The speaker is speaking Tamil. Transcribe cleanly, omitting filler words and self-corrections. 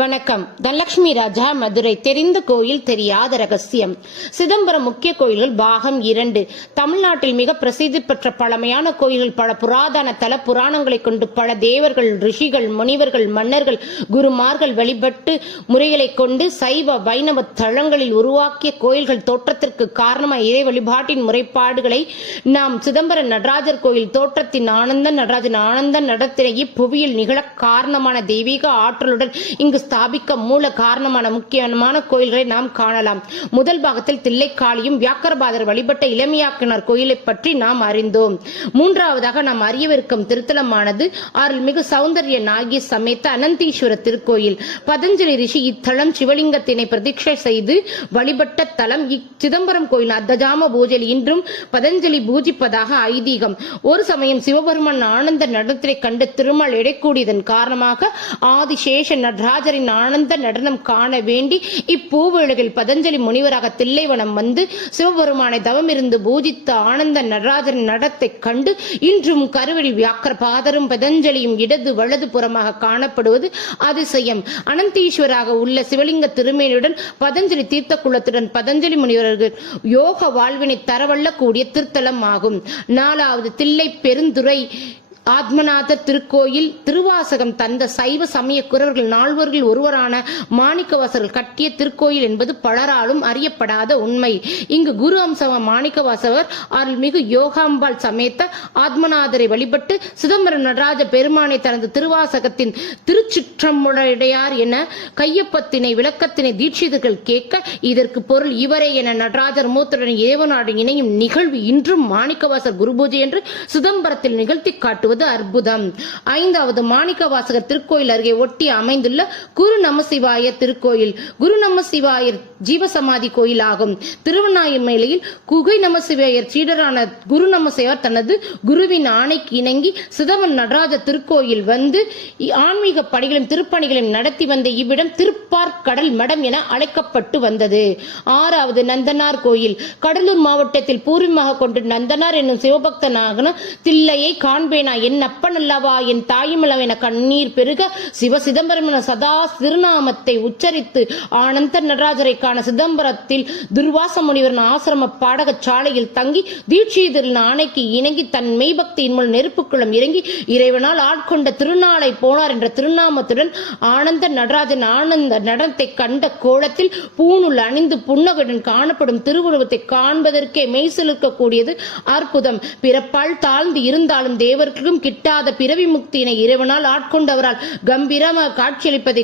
வணக்கம். தனலட்சுமி ராஜா, மதுரை. தெரிந்த கோயில், தெரியாத ரகசியம். சிதம்பரம் முக்கிய கோயில்கள் பாகம் 2. தமிழ்நாட்டில் மிக பிரசித்தி பெற்ற பழமையான கோயில்கள். பல புராதன தல புராணங்களை கொண்டு பல தேவர்கள், ரிஷிகள், முனிவர்கள், மன்னர்கள், குருமார்கள் வழிபட்டு முறைகளை கொண்டு சைவ வைணவ தளங்களில் உருவாக்கிய கோயில்கள். தோற்றத்திற்கு காரணமாக இறை வழிபாட்டின் முறைப்பாடுகளை நாம் சிதம்பரம் நடராஜர் கோயில் தோற்றத்தின் ஆனந்த நடராஜன் ஆனந்த நடத்தினை இப்புவியில் நிகழ காரணமான தெய்வீக ஆற்றலுடன் இங்கு ஸ்தாபிக்க மூல காரணமான முக்கியமான கோயில்களை நாம் காணலாம். முதல் பாகத்தில் தில்லைக்காளியும் வியாக்கரபாதர் வழிபட்ட இளமையாக்கினார் கோயிலை பற்றி நாம் அறிந்தோம். மூன்றாவதாக நாம் அறியவிருக்கும் திருத்தலமானது அருள்மிகு சௌந்தர்ய நாயகி சமேத அனந்தீஸ்வர திருக்கோயில். பதஞ்சலி ரிஷி இத்தலம் சிவலிங்கத்தினை பிரதிஷ்டை செய்து வழிபட்ட தலம். சிதம்பரம் கோயில் அர்த்தஜாம பூஜையில் இன்றும் பதஞ்சலி பூஜிப்பதாக ஐதீகம். ஒரு சமயம் சிவபெருமான் ஆனந்த நடனத்தை கண்டு திருமால் எடைக்கூடியதன் காரணமாக ஆதிசேஷ நடராஜரின் ஆனந்த நடனம் காண வேண்டி இப்பூவேளையில் பதஞ்சலி முனிவராக தில்லைவனம் வந்து சிவபெருமானை தவமிருந்து பூஜித்த ஆனந்த நடராஜரின் நடத்தை கண்டு இன்றும் கருவில் வியாக்கரபாதரும் பதஞ்சலியும் இடது வலது புறமாக காணப்படுவது அதிசயம். அனந்தீஸ்வராக உள்ள சிவலிங்க திருமேனியுடன் பதஞ்சலி தீர்த்த குலத்துடன் பதஞ்சலி முனிவர்கள் யோக வாழ்வினை தரவல்ல கூடிய திருத்தலம் ஆகும். 4வது தில்லை பெருந்துறை ஆத்மநாதர் திருக்கோயில். திருவாசகம் தந்த சைவ சமய குரவர்கள் 4 ஒருவரான மாணிக்கவாசகர் கட்டிய திருக்கோயில் என்பது பலராலும் அறியப்படாத உண்மை. இங்கு குரு அம்சவ மாணிக்கவாசகர் அருள்மிகு யோகாம்பாள் சமேத ஆத்மநாதரை வழிபட்டு சிதம்பரம் நடராஜ பெருமானை தனது திருவாசகத்தின் திருச்சிற்றம்புடையார் என கையப்பத்தினை விளக்கத்தினை தீட்சிதர்கள் கேட்க இதற்கு பொருள் இவரே என நடராஜர் மூத்துடன் இறைவனாடு இணையும் நிகழ்வு இன்றும் மாணிக்கவாசகர் குரு பூஜை என்று சிதம்பரத்தில் நிகழ்த்தி காட்டுவது அற்புதம். 5வது மாணிக்கவாசகர் திருக்கோயில் அருகே ஒட்டி அமைந்துள்ள குரு நமசிவாயர் திருக்கோயில். குரு நமசிவாயர் ஜீவசமாதி கோயில் ஆகும். திருவண்ணாமலையில் குகை நமசிவாயர் சீடரான குரு நமசிவாயர் தனது குருவின் ஆணைக்கு இணங்கி சிதம்பரம் நடராஜ திருக்கோயில் வந்து ஆன்மீக பணிகளையும் திருப்பணிகளையும் நடத்தி வந்த இவ்விடம் திருப்பார்கடல் மடம் என அழைக்கப்பட்டு வந்தது. 6வது நந்தனார் கோயில். கடலூர் மாவட்டத்தில் பூர்வீகமாக கொண்டு நந்தனார் என்னும் சிவபக்தனாக தில்லையை காண்பேனா என் அப்பன் அல்லவா என் தாயுமளவென கண்ணீர் பெருக சிவ சிதம்பரம் என சதா திருநாமத்தை உச்சரித்து ஆனந்த நடராஜரை காண சிதம்பரத்தில் துர்வாச முனிவரின் ஆசிரம பாடக சாலையில் தங்கி தீட்சிதரின் ஆணைக்கு இணங்கி தன் மெய்பக்தியின் முன் நெருப்புக்குளம் இறங்கி இறைவனால் ஆட்கொண்ட திருநாளை போனார் என்ற திருநாமத்துடன் ஆனந்த நடராஜன் ஆனந்த நடனத்தை கண்ட கோலத்தில் பூணுல் அணிந்து புன்னகையுடன் காணப்படும் திருவுருவத்தை காண்பதற்கே மெய்சிலிருக்கக்கூடியது அற்புதம். பிறப்பால் தாழ்ந்து இருந்தாலும் தேவர்களும் கிட்டாத பிறவி முக்தியினை இறைவனால் ஆட்கொண்டவரால் கம்பீரமாக காட்சியளிப்பதை